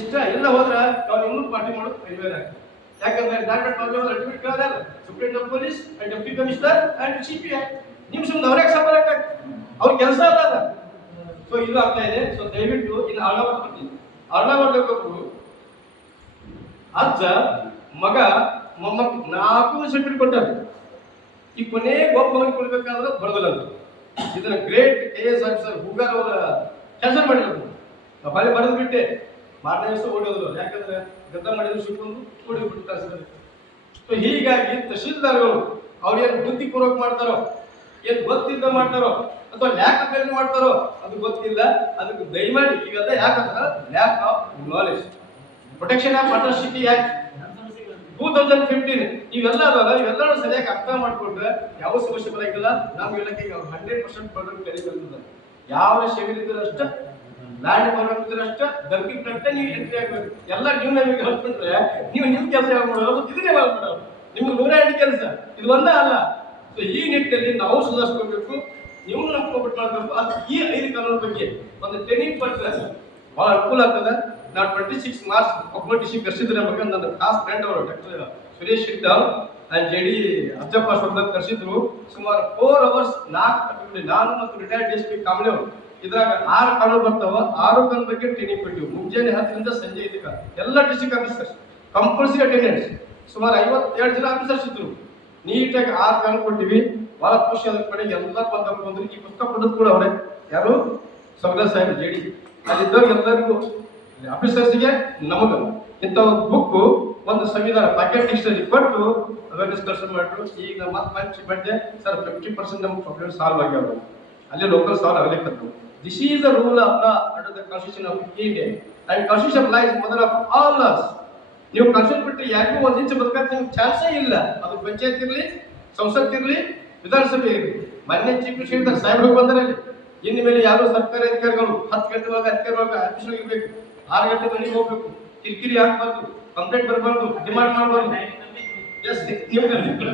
ಇಷ್ಟ ಎಲ್ಲ ಹೋದ್ರೆ ನಾವು ಇನ್ನೂ ಪಾರ್ಟಿ ಮಾಡೋದು ಕೈವೇಲೆ ಆಗ್ತದೆ. ಯಾಕಂದ್ರೆ ಡೈರೆಕ್ಟ್ ಅಲ್ಟಿಮೇಟ್ ಕೇಳೋದಾರ supreme of police and deputy commissioner and CPI ನಿಮ್ ಸುಮ್ಮನೆ ಅವ್ರಿಗೆ ಸಂಬಂಧ ಅವ್ರ ಕೆಲಸ ಅಲ್ಲ ಅದ. ಸೊ ಇದು ಆಗ್ತಾ ಇದೆ. ಸೊ ದಯವಿಟ್ಟು ಇನ್ನು ಅರ್ಣವರ್ಧಕರು ಅಜ್ಜ ಮಗ ಮೊಮ್ಮಕ್ 4 ಸರ್ಟಿಫಿಕೇಟ್ ಕೊಟ್ಟಾರೆ. ಈ ಕೊನೆ ಒಬ್ಬ ಮಗನಿಗೆ ಕೊಡ್ಬೇಕಾದ್ರೆ ಬರೋದಿಲ್ಲ ಅಂತ. ಇದನ್ನ ಗ್ರೇಟ್ KS ಆಫೀಸರ್ ಹೂಗಾರ್ ಅವರ ಕೆಲಸ ಮಾಡಿರೋದು. ನಾವು ಬಾಳೆ ಬರೆದು ಬಿಟ್ಟೆ ಮಾರನೇ ದಿವಸ ಓಡೋದ್ರು. ಯಾಕಂದ್ರೆ ಗದ್ದ ಮಾಡಿದ್ರು ಸಿಕ್ಕೊಂಡು ಓಡಿ ಬಿಡ್ತಾರೆ. ಸೊ ಹೀಗಾಗಿ ತಹಶೀಲ್ದಾರ್ಗಳು ಅವ್ರೇನು ಬುದ್ಧಿ ಪೂರ್ವಕ ಮಾಡ್ತಾರೋ, ಏನ್ ಗೊತ್ತಿದ್ದ ಮಾಡ್ತಾರೋ ಅಥವಾ ಲ್ಯಾಕ್ ಆಫ್ ಎಲ್ಲಿ ಮಾಡ್ತಾರೋ ಅದು ಗೊತ್ತಿಲ್ಲ. ಅದಕ್ಕೆ ದಯಮಾಡಿ ಇವೆಲ್ಲ ಯಾಕಂದ್ರೆ lack of knowledge. Protection of atrocity act 2015 ಇವೆಲ್ಲ ಅದಲ್ಲ. ಇವೆಲ್ಲ ಸರಿಯಾಗಿ ಅರ್ಥ ಮಾಡ್ಕೊಂಡ್ರೆ ಯಾವ ಸಮಸ್ಯೆ ಬರಂಗಿಲ್ಲ. ನಮ್ಮ ಇಲಾಖೆಗೆ 100% ಪ್ರಾಡಕ್ಟ್ ಕಡಿಮೆ ಬರ್ತದೆ. ಯಾವ ಶೇವಿಲ್ ಇದ್ರೆ ಅಷ್ಟ, ಲ್ಯಾಂಡ್ ಪ್ರಾಬ್ಲಮ್ ಇದ್ರೆ ಅಷ್ಟ, ದಂಪಿ ಕಟ್ಟೆ ನೀವು ಎಂಟ್ರಿ ಆಗ್ಬೇಕು. ಎಲ್ಲ ನೀವು ನಮಗೆ ಹೇಳ್ಕೊಂಡ್ರೆ ನೀವು ನಿಮ್ ಕೆಲಸ ಯಾವಾಗ ಮಾಡೋದು, ಇದನ್ನೇ ಮಾಡ್ಬಿಡೋದು. ನಿಮ್ಗೆ 102 ಕೆಲಸ, ಇದು ಒಂದೇ ಅಲ್ಲ. ಸೊ ಈ ನಿಟ್ಟಿನಲ್ಲಿ ನಾವು ಸುಧಾರಿಸ್ಕೋಬೇಕು. ನೀವು ನಂಬ್ಕೊಬಿಟ್ಟು ಮಾಡ್ಬೇಕು. ಅದು ಈ 5 ಕಾನೂನು ಬಗ್ಗೆ ಒಂದು ಟ್ರೈನಿಂಗ್ ಪಡ್ತಾರೆ, ಬಹಳ ಅನುಕೂಲ ಆಗ್ತದೆ. ನಾವು 26 ಮಾರ್ಚ್ ಕೊಪ್ಪಳ ಡಿಸ್ಟ್ರಿಕ್ಟ್ ಕರ್ಸಿದ್ರೆ ಬಗ್ಗೆ ನನ್ನ ಖಾಸ್ ಫ್ರೆಂಡ್ ಅವರು doctor Suresh Shiddal and JD Ajjappa ಸ್ವರ್ಧಕ್ ಕರ್ಸಿದ್ರು. ಸುಮಾರು 4 hours 4 ನಾನು ಮತ್ತು ರಿಟೈರ್ಡ್ DSP ಕಾಂಬ್ಳೆ ಅವರು ಇದ್ರಾಗ 6 ಕಾನೂನು ಬರ್ತಾವ. 6 ಕಾನೂನು ಬಗ್ಗೆ ಟ್ರೈನಿಂಗ್ ಕೊಟ್ಟಿವಿ. ಮುಂಜಾನೆ 10ರಿಂದ ಸಂಜೆ 5 ಎಲ್ಲ ಡಿಸ್ಟ್ರಿಕ್ಟ್ ಆಫೀಸರ್ಸ್ ಕಂಪಲ್ಸರಿ ಅಟೆಂಡೆನ್ಸ್. ಸುಮಾರು 52 ಜನ ಆಫೀಸರ್ಸ್ ಇದ್ರು. ನೀಟಾಗಿ 6 ಕಾನೂನು ಕೊಟ್ಟಿವಿ. ಬಹಳ ಖುಷಿ ಅದ್ರ ಕಡೆ ಎಲ್ಲ ಬಂದ್ರು. ಈ ಪುಸ್ತಕ ಕೊಡೋದು ಕೂಡ ಅವರೇ, ಯಾರು ಸೌಗಲ್ ಸಾಹೇಬ್ JD ಅಲ್ಲಿದ್ದವ್ರಿಗೆ ಎಲ್ಲರಿಗೂ ಆಫೀಸರ್ಸ್ಗೆ ನಮಗ ಇಂಥ ಒಂದು ಬುಕ್ ಒಂದು ಸಂವಿಧಾನ ಪ್ಯಾಕೆಟ್ ಡಿಕ್ಷನರಿ ಕೊಟ್ಟು ಅವೇರ್ನೆಸ್ ಕನ್ಸಲ್ಟ್ ಮಾಡ್ರು. ಈಗ ನಮ್ಮ ಮತ್ತೆ ಬಂದೆ ಸರ್ 50% ನಮ್ಮ ಪ್ರಾಬ್ಲಮ್ ಸಾಲ್ವ್ ಆಗ್ಯಾವ. ಅಲ್ಲಿ ಲೋಕಲ್ ಸಾಲ್ವ್ ಆಗಲಿಕ್ಕತ್ತು. This is the rule of the under the constitution of India and constitution lies mother of all us. ನೀವು ಕಾನ್ಸ್ಟಿಟ್ಯೂಷನ್ ಬಿಟ್ಟರೆ ಯಾರಿಗೂ ಒಂದು ಇಂಚು ಬದುಕಕ್ಕೆ ನಿಮ್ಗೆ ಚಾನ್ಸೇ ಇಲ್ಲ. ಅದು ಪಂಚಾಯತ್ ಇರಲಿ, ಸಂಸತ್ ಇರಲಿ, ವಿಧಾನಸಭೆ ಇರಲಿ. ಮೊನ್ನೆ ಚೀಫ್ ಮಿನಿಸ್ಟರ್ ಸಾಹೇಬ್ರು ಬಂದರಲ್ಲಿ ಇನ್ನು ಮೇಲೆ ಯಾರು ಸರ್ಕಾರಿ ಅಧಿಕಾರಿಗಳು 10 ಗಂಟೆ ಒಳಗೆ ಅಧಿಕಾರಿಗಳು ಆಫೀಸ್ ಇರಬೇಕು, 6 ಗಂಟೆ ಮನೆಗೆ ಹೋಗ್ಬೇಕು, ಕಿರಿಕಿರಿ ಆಗ್ಬಾರ್ದು, ಕಂಪ್ಲೇಂಟ್ ಬರಬಾರ್ದು, ಡಿಮಾಂಡ್ ಮಾಡಬಾರ್ದು. ಎಸ್ ನೀವು ಅಲ್ಲ ನಿಮಗೆ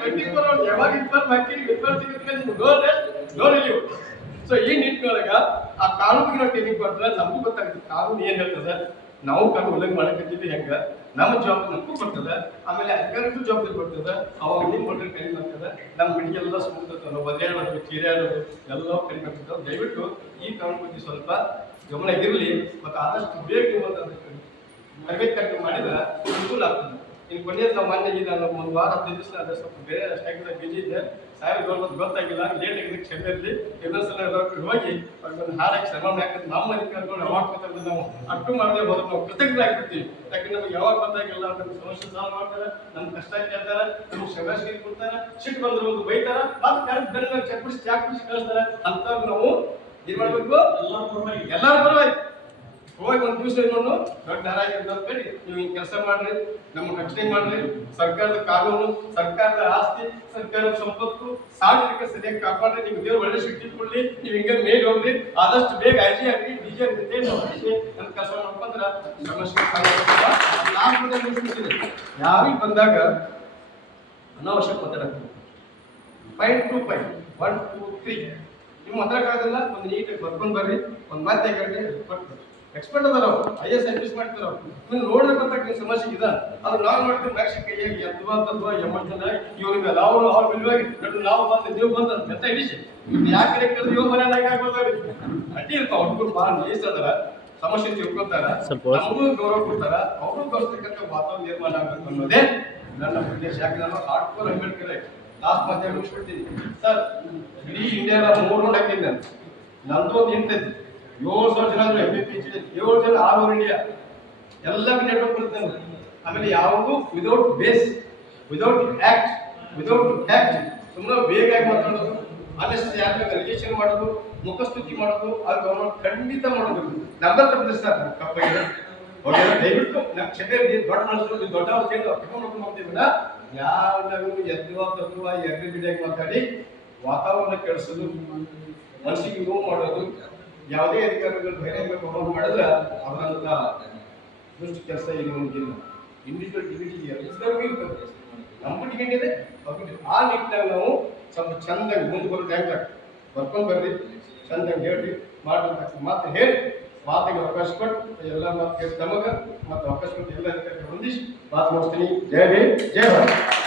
24 hours ಯಾವಾಗ ಇನ್ಫಾರ್ಮ್ ಹಾಕಿ ನೀವು. ಸೊ ಈ ನಿಟ್ಟಿನೊಳಗ ಆ ಕಾನೂನಿಗೆ ನಾವು ಟ್ರೈನಿಂಗ್ ಕೊಡ್ತಾರೆ. ನಮಗೂ ಗೊತ್ತಾಗ್ತದೆ ಕಾನೂನು ಏನ್ ಹೇಳ್ತದೆ, ನಾವು ಕಾನೂನು ಉಲ್ಲಂಘನೆ ಮಾಡಕತ್ತಿದ್ವಿ ಹೆಂಗ, ನಮ್ಮ ಜವಾಬ್ದಾರಿ ನಮಗೂ ಬರ್ತದೆ. ಆಮೇಲೆ ಅಧಿಕಾರಿಗೂ ಜವಾಬ್ದಾರಿ ಬರ್ತದೆ. ಅವಾಗ ಏನ್ ಮಾಡಿದ್ರೆ ಕಡಿಮೆ ಆಗ್ತದೆ. ನಮ್ಮ ಮಿಡಿಗೆ ಎಲ್ಲ ಸುಮ್ಮನೆ ನಾವು ಬದಿಯಾಡೋದು, ಚೀರಾಡೋದು ಎಲ್ಲ ಕಡಿಮೆ ಆಗ್ತದೆ. ದಯವಿಟ್ಟು ಈ ಕಾನೂನು ಬಗ್ಗೆ ಸ್ವಲ್ಪ ಗಮನ ಇರಲಿ. ಮತ್ತು ಆದಷ್ಟು ಬೇಗ ತರಬೇತಿ ಮಾಡಿದ್ರೆ ಅನುಕೂಲ ಆಗ್ತದೆ. ಇನ್ನು ಕೊನೆಯದು ನಾವು ಮೊನ್ನೆ ನಾನು 1 ವಾರ 15 ದಿವಸ ಅದೇ ಸ್ವಲ್ಪ ಬೇರೆ ಅಷ್ಟಾಗಿ ಬಿಜಿ ಇದ್ದೆ. ಸಾಹೇಬ್ ಗೊತ್ತಾಗಿಲ್ಲ, ಲೇಟ್ ಆಗಿದ್ದಕ್ಕೆ ಕ್ಷಮೆ ಇರಲಿ. ಇನ್ನೊಂದ್ಸಲ ಹೋಗಿ ಅವ್ರಿಗೊಂದು ಹಾರಾಕಿ ಶ್ರಮ ಹಾಕಿದ್ರೆ ನಮ್ಮ ಅಧಿಕಾರಿಗಳು ಯಾವಾಗ ನಾವು ಅಟ್ಟು ಮಾಡದೆ ಹೋದ್ರೆ ನಾವು ಕೃತಜ್ಞರಾಗ್ಬಿಡ್ತೀವಿ. ಯಾಕಂದ್ರೆ ನಮ್ಗೆ ಯಾವಾಗ ಗೊತ್ತಾಗಿಲ್ಲ ನಮ್ಮ ಸಮಸ್ಯೆ ಸಾಲ್ವ್ ಮಾಡ್ತಾರೆ, ನಮ್ಮ ಕಷ್ಟ ಕೇಳ್ತಾರೆ, ನಮ್ಗೆ ಕ್ಷಮೆ ಕೊಡ್ತಾರೆ, ಸಿಟ್ಟು ಬಂದ್ರೆ ಒಂದು ಬೈತಾರ, ಮತ್ತೆ ಕರೆಕ್ಟ್ ಬೆನ್ನ ಚಕ್ಬಿಸಿ ಕಳಿಸ್ತಾರೆ. ಅಂತ ನಾವು ಏನ್ ಮಾಡ್ಬೇಕು, ಎಲ್ಲರೂ ಪರವಾಗಿ ಹೋಗಿ ಒಂದು ದಿವಸ ಇನ್ನೊಂದು ದೊಡ್ಡ ಹಾರಾಗಿ ನೀವು ಕೆಲಸ ಮಾಡ್ರಿ, ನಮ್ಮ ರಕ್ಷಣೆ ಮಾಡ್ರಿ. ಸರ್ಕಾರದ ಕಾನೂನು, ಸರ್ಕಾರದ ಆಸ್ತಿ, ಸರ್ಕಾರದ ಸಂಪತ್ತು ಸಾರ್ವಜನಿಕ ಸರಿಯಾಗಿ ಕಾಪಾಡ್ರಿ. ನೀವು ದೇವ್ರು ಒಳ್ಳೆ ಶಕ್ತಿ ಕೊಡ್ಲಿ. ನೀವು ಹಿಂಗೆ ಮೇಲೆ ಹೋಗ್ರಿ. ಆದಷ್ಟು ಬೇಗ IG ಆಗ್ರಿ, DG ಆಗ್ರಿ. ನನ್ನ ಕೆಲಸ ಮಾಡ್ಕೊಂಡ್ರ ಸಮಸ್ಯೆ ಯಾರಿಗೆ ಬಂದಾಗ ಅನಾವಶ್ಯಕ ಮಾತಾಡಕ್ಕೆ ಪಾಯಿಂಟ್ ಟು ಪಾಯಿಂಟ್ 1 2 3 ನೀವು ಮಾತಾಡಕ್ಕಾಗಲ್ಲ. ಒಂದು ನೀಟಾಗಿ ಬರ್ಕೊಂಡು ಬರ್ರಿ. ಒಂದು ಮಾತೇ ಗಂಟೆ ಕೊಟ್ಟು ಎಕ್ಸ್ಪರ್ಟ್ ಅದಾರ ಅವರು, IAS IPS ಮಾಡ್ತಾರ ಅವ್ರು. ನೀವು ನೋಡಿದ್ರೆ ಗೊತ್ತಾಗ್ತದೆ ಸಮಸ್ಯೆ ಇದೆ. ಅದು ನಾವು ಮಾಡ್ತೀವಿ ಮ್ಯಾಕ್ಸಿಕ್ ಎದ್ವಾ ತದ್ವಾ ಜನ ಇವ್ರಿಗೆ ಅವ್ರು ಅವ್ರ ವಿలుವಾಗಿ ನಾವು ಬಂದು ನೀವು ಬಂದ ಬೆತ್ತ ಹಿಡಿಸಿ ಯಾಕೆ ಕೇಳಿದ್ರೆ ಇವ್ ಮನೆಯಾಗ ಆಗ್ಬೋದ್ರಿ. ಅಡ್ಡಿ ಇರ್ತಾವ. ಹುಡುಗರು ಭಾಳ ನೇಸ್ ಅದಾರ, ಸಮಸ್ಯೆ ತಿಳ್ಕೊತಾರ, ನಮಗೂ ಗೌರವ ಕೊಡ್ತಾರ. ಅವರು ಗೌರವಿಸ್ತಕ್ಕಂಥ ವಾತಾವರಣ ನಿರ್ಮಾಣ ಆಗಬೇಕು ಅನ್ನೋದೇ ನನ್ನ ಉದ್ದೇಶ. ಯಾಕೆ ನಾನು ಹಾರ್ಡ್ಕೋರ್ ಅಂಬೇಡ್ಕರ್ ಲಾಸ್ಟ್ ಮಾತೇ ಮುಗಿಸ್ಬಿಡ್ತೀನಿ ಸರ್. ಇಡೀ ಇಂಡಿಯಾದ 3 ರೌಂಡ್ ಹಾಕಿದ್ದೀನಿ ನಾನು. ನಂದು ಒಂದು ಇಂಟೈತಿ 700 ಜನ MBBS 7 ಜನ ಆಲ್ ಓವರ್ ಇಂಡಿಯಾ ಎಲ್ಲ ನೆಟ್ವರ್ಕ್ ಬರ್ತೇನೆ. ಆಮೇಲೆ ಯಾವುದು ವಿದೌಟ್ ಬೇಸ್, ವಿದೌಟ್ ಆಕ್ಟ್ ಸುಮ್ಮನೆ ಬೇಗ ಮಾತಾಡೋದು, ಅನ್ನೆಸರಿ ಅಲಿಗೇಷನ್ ಮಾಡೋದು, ಮುಖಸ್ತುತಿ ಮಾಡೋದು, ಅದು ಗೌರ್ಮೆಂಟ್ ಖಂಡಿತ ಮಾಡೋದು. ನಂಬರ್ ತಪ್ಪಿದೆ ಸರ್, ತಪ್ಪಾಗಿದೆ. ದಯವಿಟ್ಟು ನಮ್ಮ ಕ್ಷಮೆ ದೊಡ್ಡ ಮನಸ್ಸು ದೊಡ್ಡವ್ರು ಕೇಳಿ ಕರ್ಕೊಂಡು ಹೋಗ್ತೀವಿಲ್ಲ. ಯಾರು ಎದ್ದುವ ತದ್ದುವ ಎರ್ರಿ ಬಿಡಿಯಾಗಿ ಮಾತಾಡಿ ವಾತಾವರಣ ಕೆಡಿಸೋದು, ಮನಸ್ಸಿಗೆ ನೋವು ಮಾಡೋದು, ಯಾವುದೇ ಅಧಿಕಾರಿಗಳು ಬಹಿರಂಗ ಮಾಡಿದ್ರೆ ಅವರಂತ ದುಷ್ಟ ಕೆಲಸ ಇಲ್ಲಿ ಮುಂದಿಲ್ಲ. ಇಂಡಿವಿಜುವಲ್ ಡಿಗ್ನಿಟಿ ಎಲ್ಲರಿಗೂ ಇರ್ತದೆ. ನಮ್ಮ ಡಿಗ್ನಿಟಿ ಇದೆ. ಆ ನಿಟ್ಟಿನಾಗ ನಾವು ಸ್ವಲ್ಪ ಚಂದಾಗಿ ಮುಂದೆ ಬರೋದು ಹೆಂಗೆ ಬರ್ಕೊಂಡು ಬರ್ರಿ, ಚಂದಂಗೆ ಹೇಳ್ರಿ, ಮಾಡುವಂತ ಮಾತು ಹೇಳಿ ಮಾತಿಗೆ ಅವಕಾಶ ಕೊಟ್ಟು ಎಲ್ಲ ಮಾತು ನಮಗೆ ಮತ್ತು ಅವಕಾಶ ಕೊಟ್ಟು ಎಲ್ಲ ಹೊಂದಿಸಿ ಮಾತು ಮುಗಿಸ್ತೀನಿ. ಜೈ ಭೀಮ್, ಜೈ ಭಾರತ್.